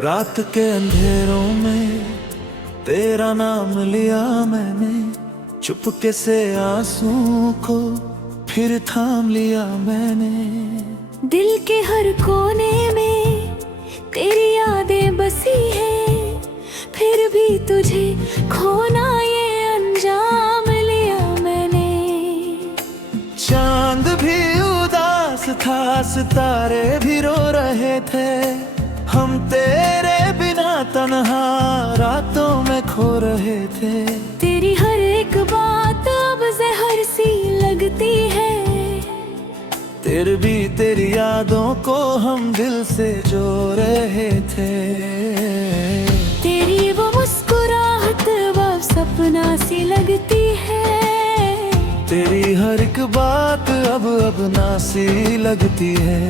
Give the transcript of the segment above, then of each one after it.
रात के अंधेरों में तेरा नाम लिया मैंने, चुपके से आंसू को फिर थाम लिया मैंने। दिल के हर कोने में तेरी यादें बसी है, फिर भी तुझे खोना ये अंजाम लिया मैंने। चांद भी उदास था, सितारे भी रो रहे थे, हम तेरे बिना तन्हा रातों में खो रहे थे। तेरी हर एक बात अब जहर सी लगती है, तेरे भी तेरी यादों को हम दिल से जो रहे थे। तेरी वो मुस्कुराहट अब सपना सी लगती है, तेरी हर एक बात अब ना सी लगती है।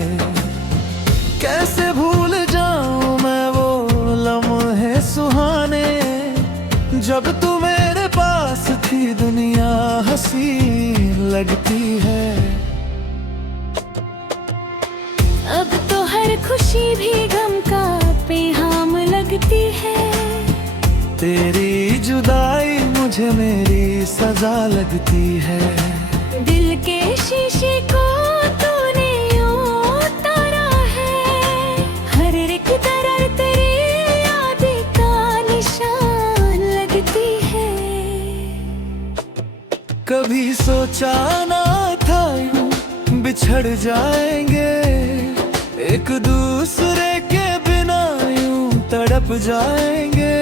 कैसे भूल जाऊं मैं वो लम्हे सुहाने, जब तू मेरे पास थी दुनिया हंसी लगती है। अब तो हर खुशी भी गम का पैगाम लगती है। तेरी जुदाई मुझे मेरी सजा लगती है। दिल के शीशे को तूने उतारा है, हर एक दरार तेरी याद का निशान लगती है। कभी सोचा ना था यूं बिछड़ जाएंगे, एक दूसरे के बिना यूं तड़प जाएंगे।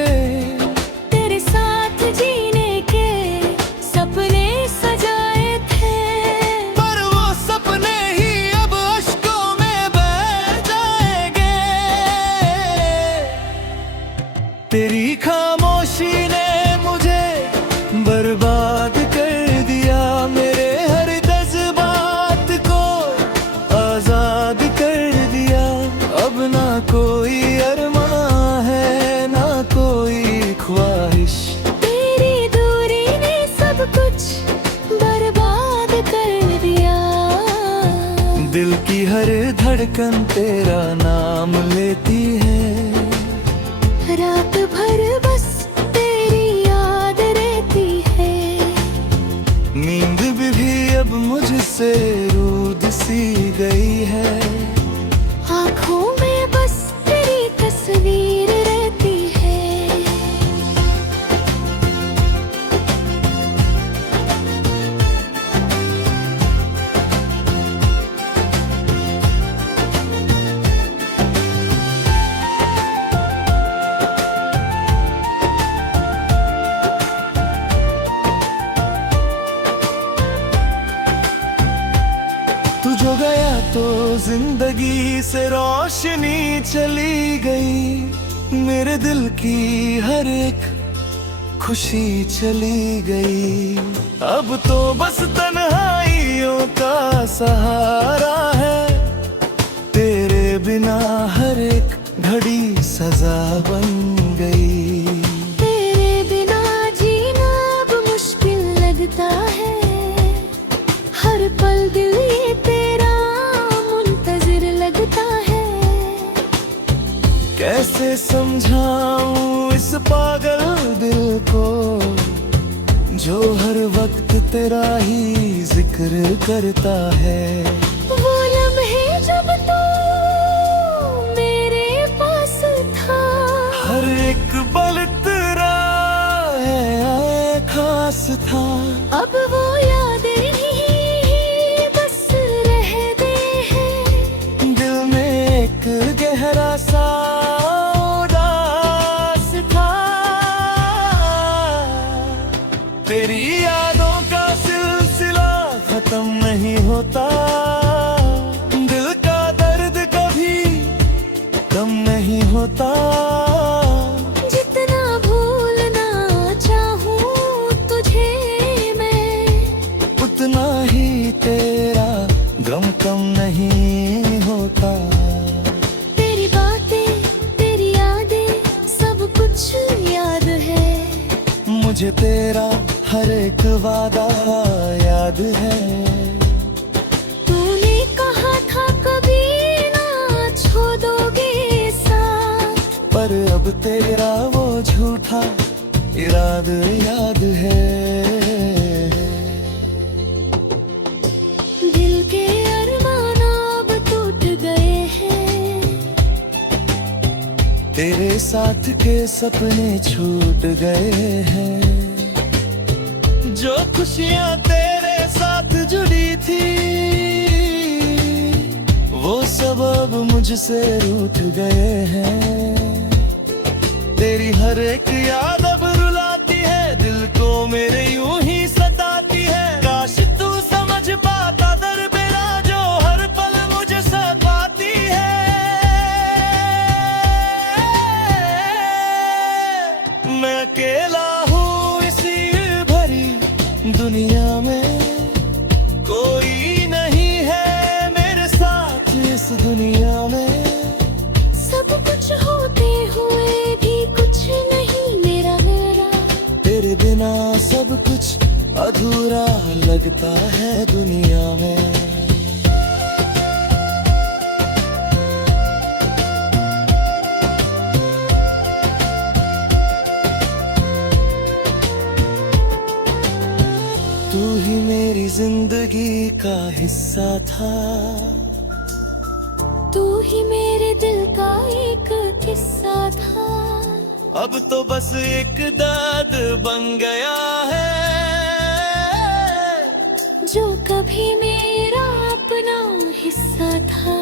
तेरे साथ जीने के सपने सजाए थे, पर वो सपने ही अब अश्कों में बह जाएंगे। तेरी खामोशी ने मुझे बर्बाद कर दिया, मेरे हर जज्बात को आजाद कर दिया। अब ना कोई अरमान है ना कोई ख्वाहिश, तेरी दूरी ने सब कुछ बर्बाद कर दिया। दिल की हर धड़कन तेरा नाम लेती है, रात भर बस तेरी याद रहती है। नींद भी अब मुझसे रूठ सी गई है। आँखों में बस तेरी तस्वीर रहती है। तू जो गया तो जिंदगी से रोशनी चली गई, मेरे दिल की हर एक खुशी चली गई। अब तो बस तन्हाइयों का सहारा है, तेरे बिना हर एक घड़ी सजा बन गई। तेरे बिना जीना अब मुश्किल लगता है, हर पल दिल ये तेरा मुंतजिर लगता है। कैसे समझाऊं इस पागल दिल को, जो हर वक्त तेरा ही जिक्र करता है। वो लम्हे जब तू मेरे पास था, हर एक पल तेरा है खास था। अब वो यादें ही बस रह गए हैं, दिल में एक गहरा सा उदास था। तेरी यादों का सिलसिला खत्म नहीं होता, दिल का दर्द कभी कम नहीं होता। जितना भूलना चाहूँ तुझे मैं, उतना ही तेरा गम कम नहीं होता। तेरी बातें तेरी यादें सब कुछ याद है, मुझे तेरा हर एक वादा याद है। तूने कहा था कभी ना छोड़ोगे साथ, मेरे साथ के सपने छूट गए हैं। जो खुशियां तेरे साथ जुड़ी थी वो सब अब मुझसे रूठ गए हैं। तेरी हर एक याद अब रुलाती है, दिल को मेरे यूं ही सताती है। काश तू समझ पाता दर्द जो हर पल मुझे सताती है। मैं अकेला हूँ इसी भरी दुनिया में, कोई नहीं है मेरे साथ इस दुनिया में। सब कुछ होते हुए भी कुछ नहीं मेरा मेरा, तेरे बिना सब कुछ अधूरा लगता है दुनिया में। तू ही मेरी जिंदगी का हिस्सा था, तू ही मेरे दिल का एक किस्सा था। अब तो बस एक दर्द बन गया है जो कभी मेरा अपना हिस्सा था।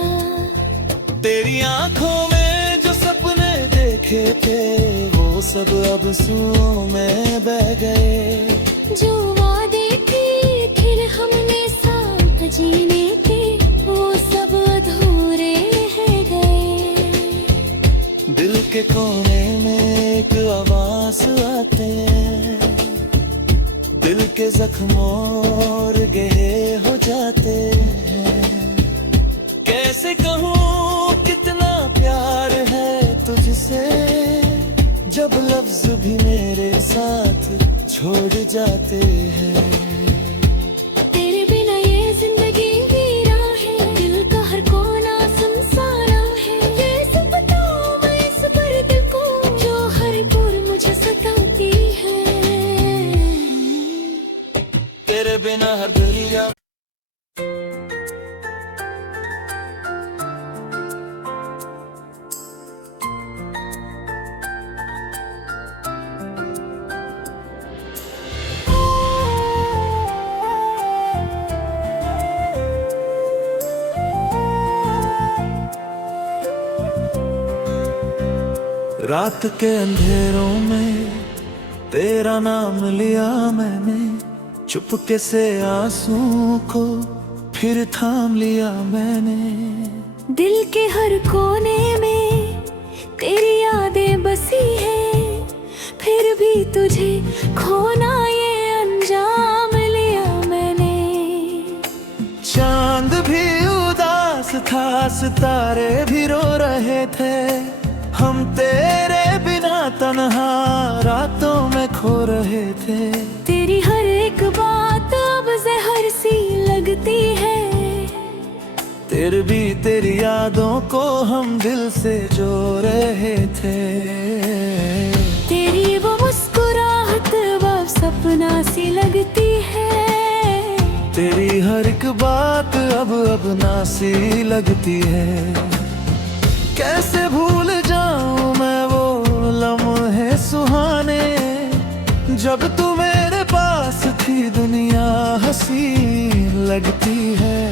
तेरी आंखों में जो सपने देखे थे वो सब अब आंसुओं में बह गए। जो वादे थे फिर हमने साथ जीने के वो सब अधूरे रह गए। दिल के कोने में एक आवाज आते हैं, दिल के जख्मों और गहरे हो जाते हैं। कैसे कहूँ कितना प्यार है तुझसे, जब लफ्ज भी मेरे साथ छोड़ जाते हैं। तेरे बिना ये जिंदगी वीरा है, दिल का हर कोना सुनसाना है। कैसे बताऊं मैं इस दर्द को जो हर पल मुझे सताती है। तेरे बिना हर दरिया रात के अंधेरों में तेरा नाम लिया मैंने, चुपके से आंसू को फिर थाम लिया मैंने। दिल के हर कोने में तेरी यादें बसी है, फिर भी तुझे खोना ये अंजाम लिया मैंने। चांद भी उदास था, सितारे भी रो रहे थे, हम तेरे बिना तन्हा रातों में खो रहे थे। तेरी हर एक बात अब जहर सी लगती है, तेरे भी तेरी यादों को हम दिल से जो रहे थे। तेरी वो मुस्कुराहट अब सपना सी लगती है, तेरी हर एक बात अब ना सी लगती है। कैसे भूल जाऊं मैं वो लम्हे सुहाने, जब तू मेरे पास थी दुनिया हंसी लगती है।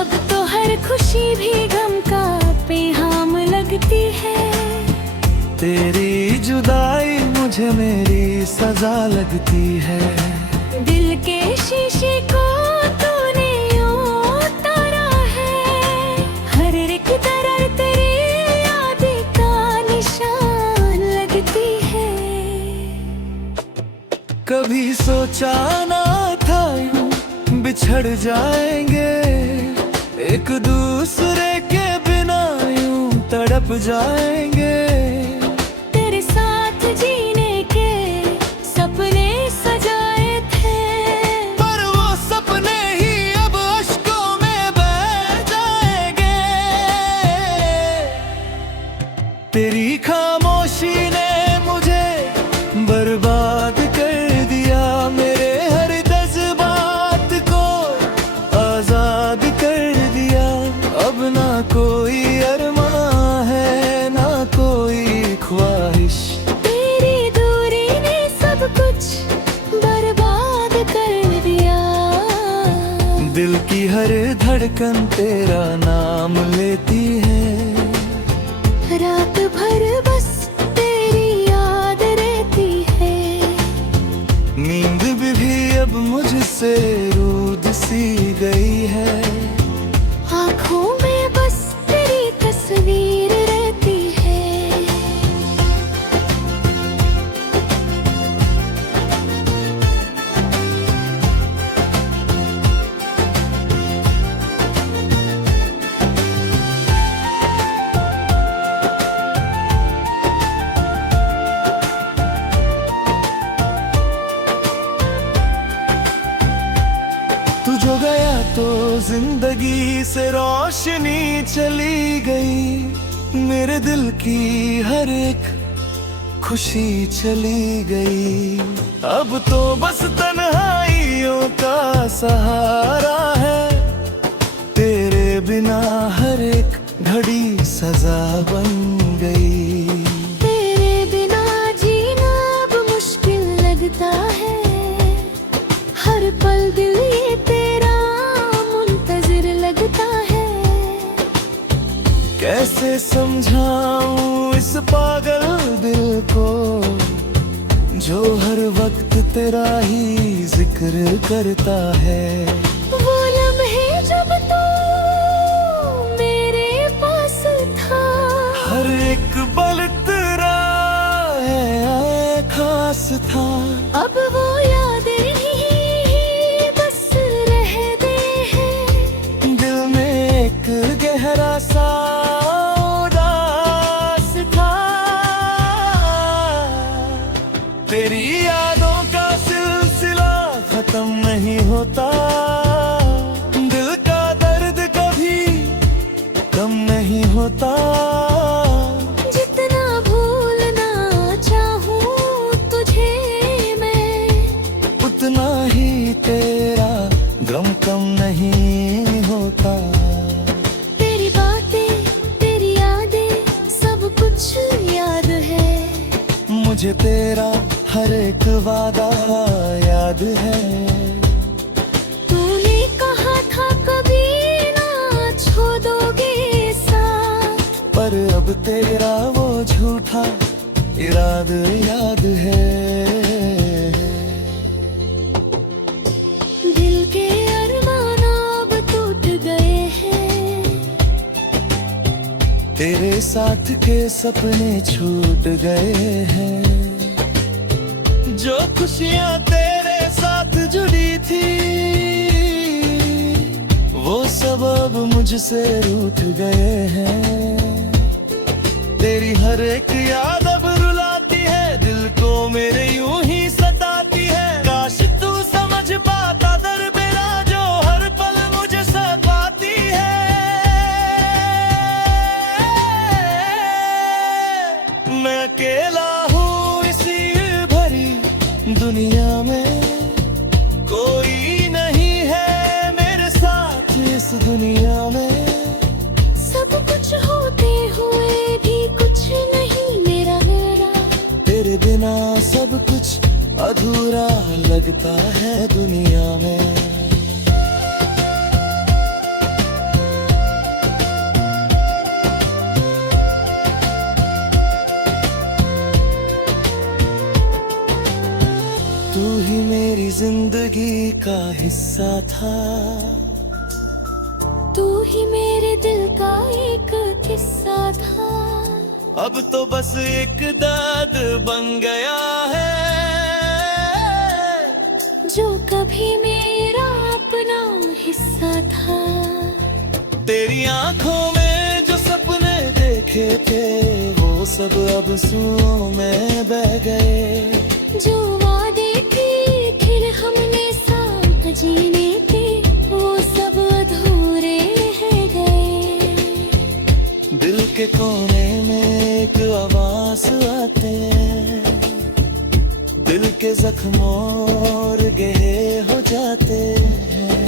अब तो हर खुशी भी गम का पैगाम लगती है। तेरी जुदाई मुझे मेरी सजा लगती है। दिल के शीशे को तूने यूं उतारा है, हर एक दरार तेरी याद का निशान लगती है। कभी सोचा ना था यूं बिछड़ जाएंगे, एक दूसरे के बिना यूं तड़प जाएंगे। तेरे साथ जीने के सपने सजाए थे, पर वो सपने ही अब अश्कों में बह जाएंगे। तेरी खामोशी ने मुझे बर्बाद कर दिया, मेरे हर जज्बात को आजाद कर दिया। अब ना कोई अरमान की हर धड़कन तेरा नाम लेती है। रात भर बस तेरी याद रहती है। नींद भी अब मुझसे रूठ सी गई है। आँखों में बस तेरी तस्वीर रहती है। तू जो गया तो जिंदगी से रोशनी चली गई। मेरे दिल की हर एक खुशी चली गई। अब तो बस तन्हाइयों का सहारा है। तेरे बिना हर एक घड़ी सजा बन गई। तेरे बिना जीना अब मुश्किल लगता है। हर पल दिल ये तेरा मुंतजिर लगता है। कैसे समझाऊं इस पागल दिल को, जो हर वक्त तेरा ही जिक्र करता है। वो लम्हे जब तू मेरे पास था, हर एक पल तेरा है खास था। अब वो यादें ही बस रह गए हैं। दिल में एक गहरा सा उदास था। तेरी यादों का सिलसिला खत्म नहीं होता। दिल का दर्द कभी कम नहीं होता। जितना भूलना चाहूं तुझे मैं, उतना ही तेरा गम कम नहीं होता। तेरी बातें तेरी यादें सब कुछ याद है। मुझे तेरा हर एक वादा याद है। तूने कहा था कभी ना छोड़ोगे साथ, पर अब तेरा वो झूठा इरादा याद है। दिल के अरमान अब टूट गए हैं। तेरे साथ के सपने छूट गए हैं। जो खुशियां तेरे साथ जुड़ी थी, वो सब अब मुझसे रूठ गए हैं। तेरी हर एक याद अब रुलाती है, दिल को मेरे यूं ही सताती है। काश तू समझ पाता दरबेरा जो हर पल मुझे सताती है। मैं अकेला हूँ इसी भरी दुनिया में। कोई नहीं है मेरे साथ इस दुनिया में। सब कुछ होते हुए भी कुछ नहीं मेरा मेरा। तेरे बिना सब कुछ अधूरा लगता है दुनिया में। तू ही मेरी जिंदगी का हिस्सा था। तू ही मेरे दिल का एक किस्सा था। अब तो बस एक दर्द बन गया है, जो कभी मेरा अपना हिस्सा था। तेरी आंखों में जो सपने देखे थे, वो सब अब आंसुओं में बह गए। जो वादे थे फिर हमने साथ जीने थे, वो सब अधूरे रह गए। दिल के कोने में एक आवाज आते, दिल के जख्मों और गहरे हो जाते हैं।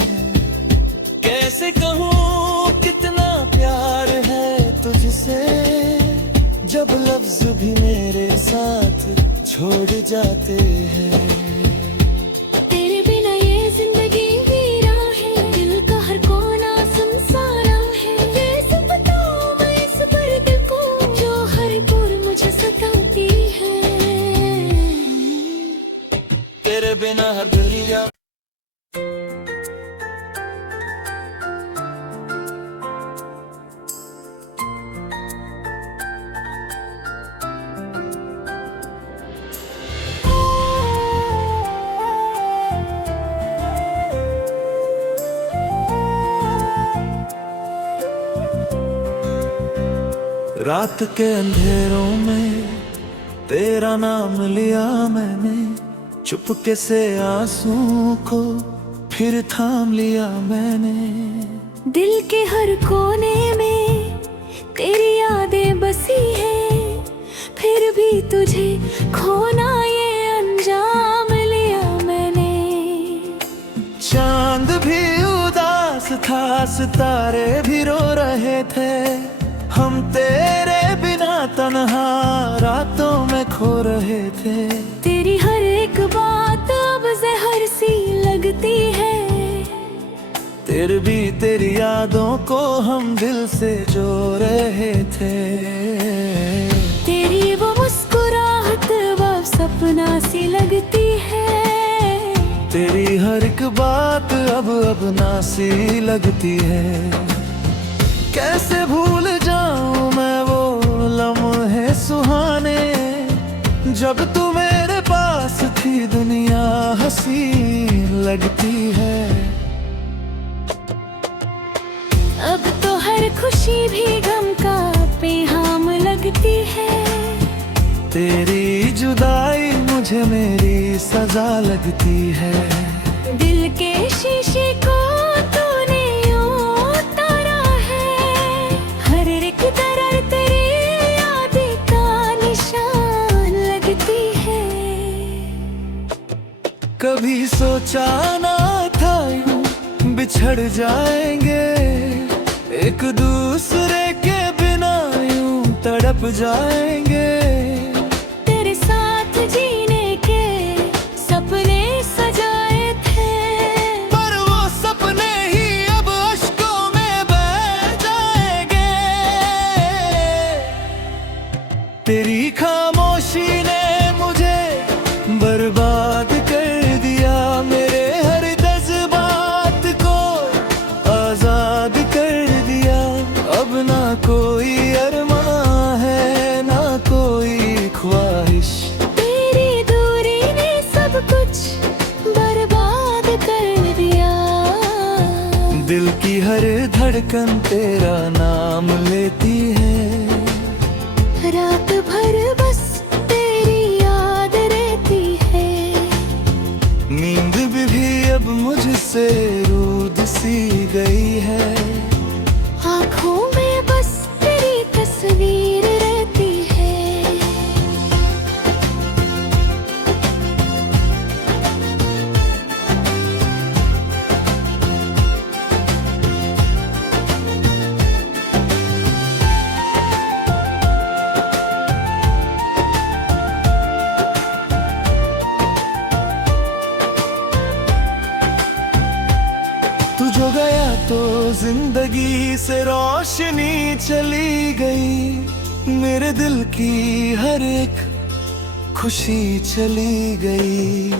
कैसे कहूँ कितना प्यार है तुझसे, जब लफ्ज भी मेरे साथ छोड़ जाते हैं। तेरे बिना ये जिंदगी वीरान है, दिल का रात के अंधेरों में तेरा नाम लिया मैंने, चुपके से आंसू को फिर थाम लिया मैंने। दिल के हर कोने में तेरी यादें बसी है, फिर भी तुझे खोना ये अंजाम लिया मैंने। चांद भी उदास था, सितारे भी रो रहे थे, हम तेरे बिना तन्हा रातों में खो रहे थे। तेरी हर एक बात अब जहर सी लगती है, फिर भी तेरी यादों को हम दिल से जो रहे थे। तेरी वो मुस्कुराहट वो सपना सी लगती है, तेरी हर एक बात अब ना सी लगती है। कैसे भूल जाऊं मैं वो लम्हे सुहाने, जब तू मेरे पास थी दुनिया हंसी लगती है। अब तो हर खुशी भी गम का पैगाम लगती है। तेरी जुदाई मुझे मेरी सजा लगती है। दिल के शीशे को तूने यूं उतारा है, हर एक दरार तेरी याद का निशान लगती है। कभी सोचा ना था यूं बिछड़ जाएंगे, एक दूसरे के बिना यूं तड़प जाएंगे। तेरे साथ जीने के सपने सजाए थे, पर वो सपने ही अब अश्कों में बह जाएंगे। तेरी खामोशी ने मुझे बर्बाद कर दिया, मेरे हर जज्बात को आजाद कर दिया। अब ना कोई अरमां है ना कोई ख्वाहिश, तेरी दूरी ने सब कुछ बर्बाद कर दिया। दिल की हर धड़कन तेरा नाम लेती है, रात भर बस तेरी याद रहती है। नींद भी अब मुझसे रूठ सी गई है। आँखों में बस तेरी तस्वीर रहती है। तू जो गया तो जिंदगी से रोशनी चली गई, मेरे दिल की हर एक खुशी चली गई।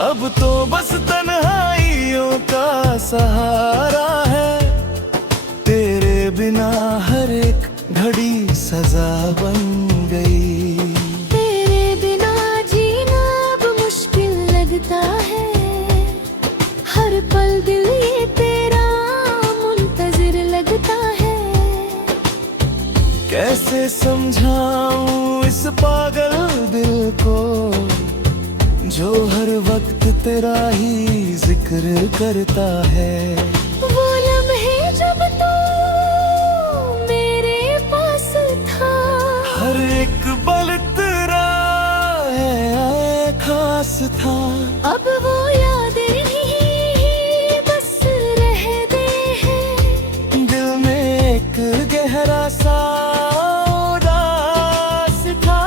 अब तो बस तन्हाइयों का सहारा है, तेरे बिना हर एक घड़ी सजा बन गई। तेरे बिना जीना अब मुश्किल लगता है, हर पल दिल ये तेरा मुंतजिर लगता है। कैसे समझाऊं इस पागल दिल को, जो हर वक्त तेरा ही जिक्र करता है। वो लम्हे जब तू मेरे पास था, हर एक पल तेरा है खास था। अब वो यादें ही बस रह गए हैं, दिल में एक गहरा सा उदास था।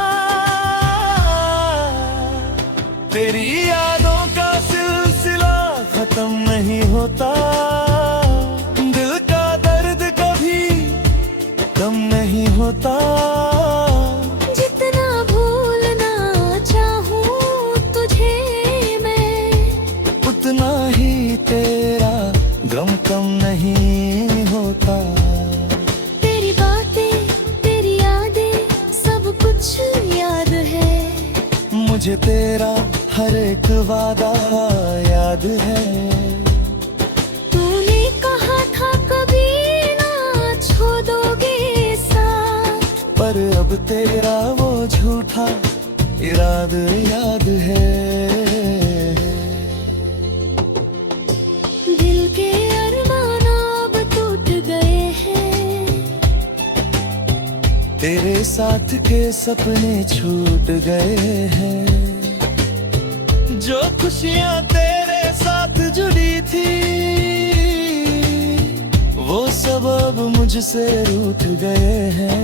तेरी यादों का सिलसिला खत्म नहीं होता, दिल का दर्द कभी कम नहीं होता। जितना भूलना चाहूं तुझे मैं, उतना ही तेरा गम कम नहीं होता। तेरी बातें तेरी यादें सब कुछ याद है, मुझे तेरा हर एक वादा याद है। तूने कहा था कभी ना छोड़ोगे साथ, पर याद याद है। दिल के अरमान अब टूट गए हैं, तेरे साथ के सपने छूट गए हैं। जो खुशियां तेरे साथ जुड़ी थी वो सब अब मुझसे रूठ गए हैं।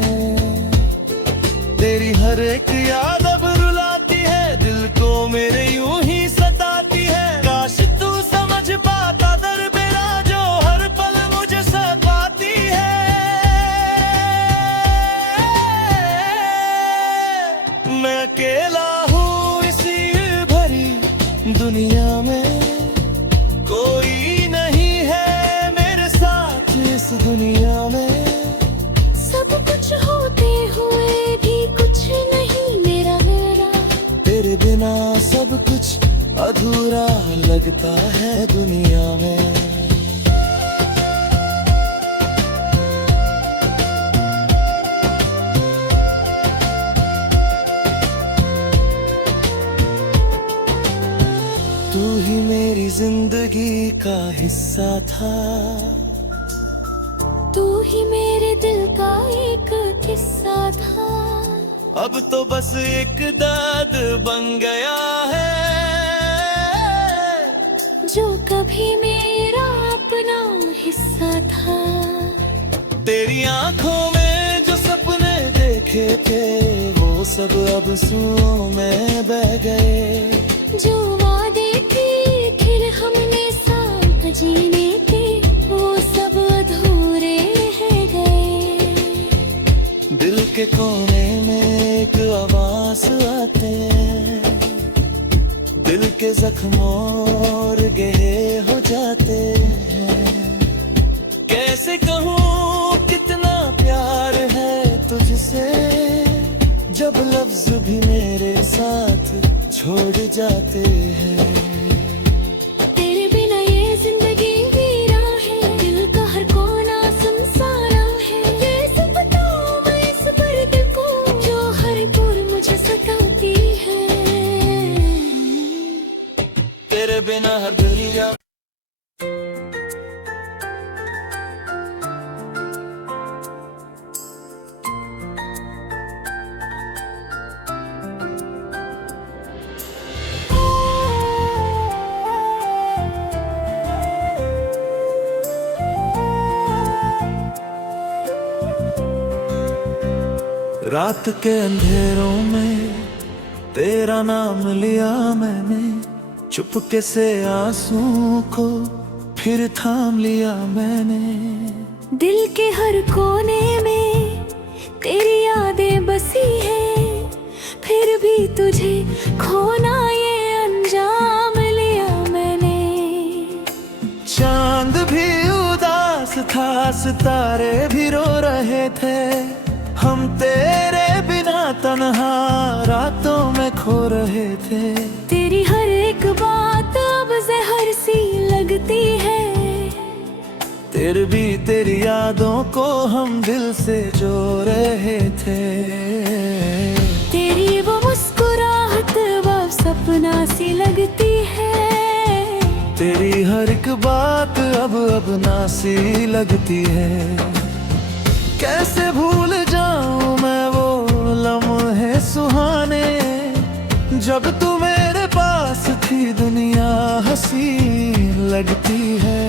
तेरी हर एक याद अब रुलाती है, दिल को मेरे यूं ही सताती है। काश तू समझ पाता दर्द मेरा जो हर पल मुझे सताती है। मैं अकेला हूँ इसी भरी दुनिया में, कोई नहीं है मेरे साथ इस दुनिया में। सब कुछ होते हुए भी कुछ नहीं मेरा मेरा। तेरे बिना सब कुछ अधूरा लगता है दुनिया में। तू ही मेरी जिंदगी का हिस्सा था, तू ही मेरे दिल का एक किस्सा था। अब तो बस एक दर्द बन गया है जो कभी मेरा अपना हिस्सा था। तेरी आंखों में जो सपने देखे थे वो सब अब आंसुओं में बह गए। जो वादे थे फिर हमने साथ जीने के वो सब अधूरे रह गए। दिल के कोने में एक आवाज आते हैं, दिल के जख्मों और गहरे हो जाते हैं। कैसे कहूँ कितना प्यार है तुझसे, जब लफ्ज भी मेरे साथ छोड़ जाते हैं। तेरे बिना ये जिंदगी वीरा है, दिल का हर कोना सुनसाना है। ये सब बताओ मैं इस दर्द को जो हर पल मुझे सताती है। तेरे बिना हर दुनिया रात के अंधेरों में तेरा नाम लिया मैंने, चुपके से आंसुओं को फिर थाम लिया मैंने। दिल के हर कोने में तेरी यादें बसी है, फिर भी तुझे खोना ये अंजाम लिया मैंने। चांद भी उदास था, सितारे भी रो रहे थे, हम तेरे बिना तन्हा रातों में खो रहे थे। तेरी हर एक बात अब जहर सी लगती है, तेरे भी तेरी यादों को हम दिल से जो रहे थे। तेरी वो मुस्कुराहट अब सपना सी लगती है, तेरी हर एक बात अब ना सी लगती है। कैसे भूल जाऊं मैं वो लम्हे सुहाने, जब तू मेरे पास थी दुनिया हंसी लगती है।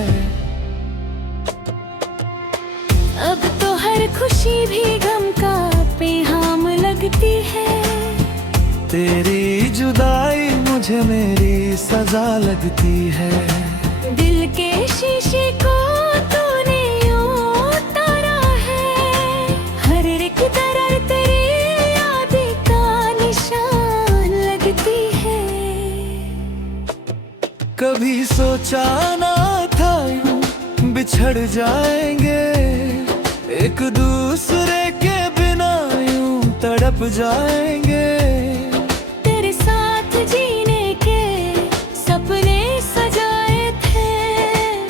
अब तो हर खुशी भी गम का पैगाम लगती है। तेरी जुदाई मुझे मेरी सजा लगती है। दिल के शीशे को तूने यूं उतारा है, हर एक दरार तेरी यादें का निशान लगती है। कभी सोचा ना था यूं बिछड़ जाएंगे, एक दूसरे के बिना यूं तड़प जाएंगे। तेरे साथ जीने के सपने सजाए थे,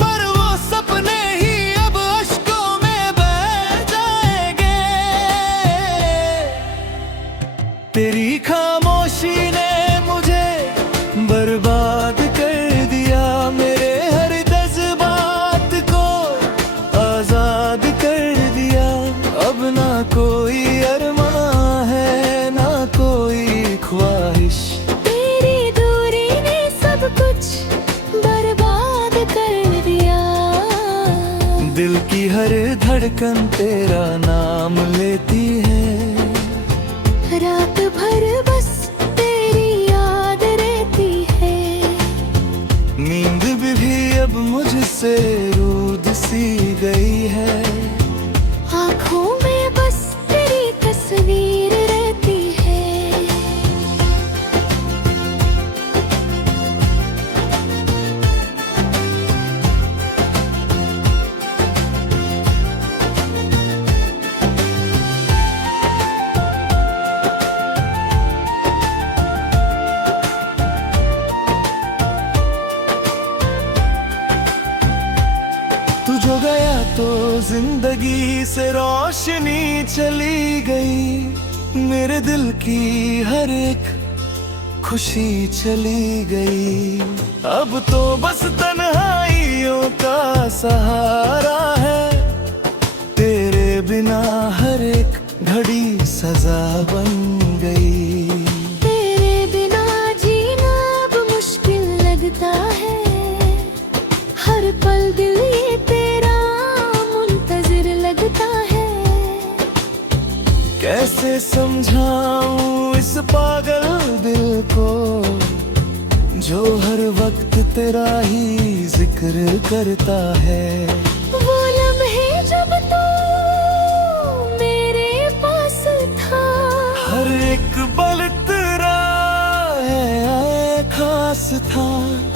पर वो सपने ही अब अश्कों में बह जाएंगे। तेरी खामोशी ने हर धड़कन तेरा नाम लेती है। रात भर बस तेरी याद रहती है। नींद भी अब मुझसे रूठ सी गई है। आँखों में बस तेरी तस्वीर रहती है। तू जो गया तो जिंदगी से रोशनी चली गई। मेरे दिल की हर एक खुशी चली गई। अब तो बस तन्हाइयों का सहारा है। तेरे बिना हर एक घड़ी सजा बन गई। तेरे बिना जीना अब मुश्किल लगता है। हर पल दिल ये तेरा मुंतजिर लगता है। कैसे समझाऊं इस पागल दिल को, जो हर वक्त तेरा ही जिक्र करता है। वो लम्हे जब तू मेरे पास था। हर एक पल तेरा है खास था।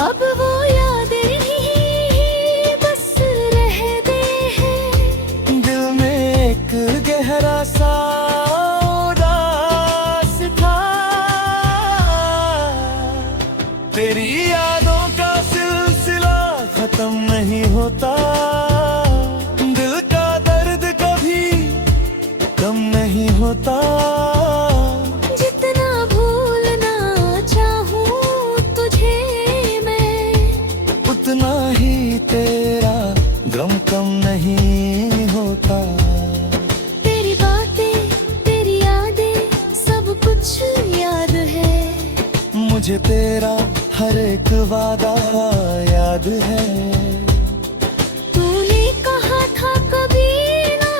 अब वो यादें ही बस रह गए हैं। दिल में एक गहरा सा उदास था। तेरी यादों का सिलसिला खत्म नहीं होता। दिल का दर्द कभी कम नहीं होता। जितना भूलना चाहूं तुझे मैं, उतना ही तेरा गम कम नहीं होता। तेरी बातें तेरी यादें सब कुछ याद है। मुझे तेरा हर एक वादा याद है। तूने कहा था कभी ना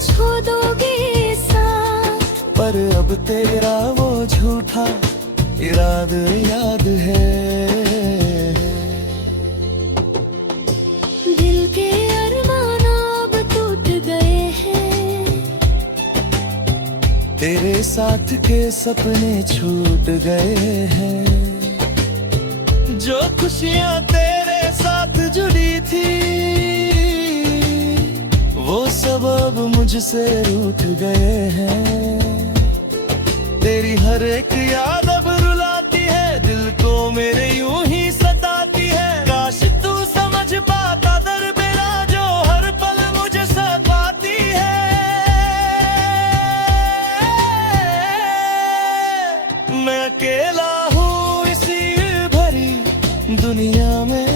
छोड़ोगे साथ, पर अब तेरा वो झूठा इरादा याद है। दिल के अरमान अब टूट गए हैं। तेरे साथ के सपने छूट गए हैं। जो खुशियां तेरे साथ जुड़ी थी, वो सब अब मुझसे रूठ गए हैं। तेरी हर एक याद अब रुलाती है। दिल को मेरे यूं ही सताती है। काश तू समझ पाता दर्द जो हर पल मुझे सताती है। मैं अकेला हूँ इसी भरी दुनिया में।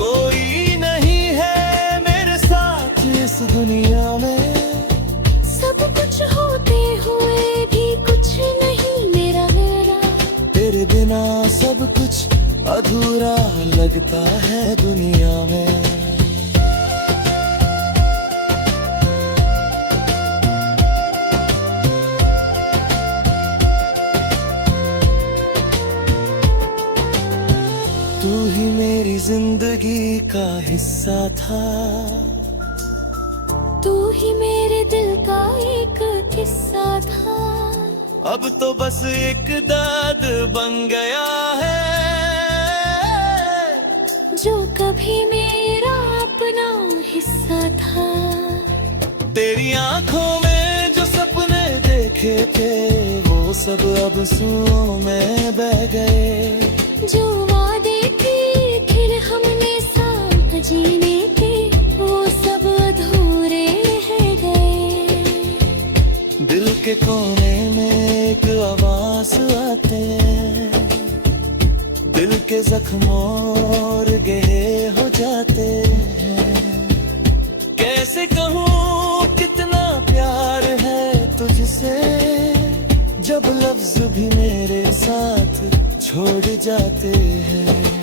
कोई नहीं है मेरे साथ इस दुनिया में। सब कुछ होते हुए भी कुछ नहीं मेरा मेरा। तेरे बिना सब कुछ अधूरा लगता है दुनिया में। तू ही मेरी जिंदगी का हिस्सा था। तू ही मेरे दिल का एक किस्सा था। अब तो बस एक दर्द बन गया है, जो कभी मेरा अपना हिस्सा था। तेरी आंखों में जो सपने देखे थे, वो सब अब आंसुओं में बह गए। जो वादे थे फिर हमने साथ जीने के, वो सब अधूरे रह गए। दिल के कोने में एक आवाज आते, दिल के जख्मों और गहरे हो जाते हैं। कैसे कहूँ कितना प्यार है तुझसे, जब लफ्ज भी मेरे साथ छोड़ जाते हैं।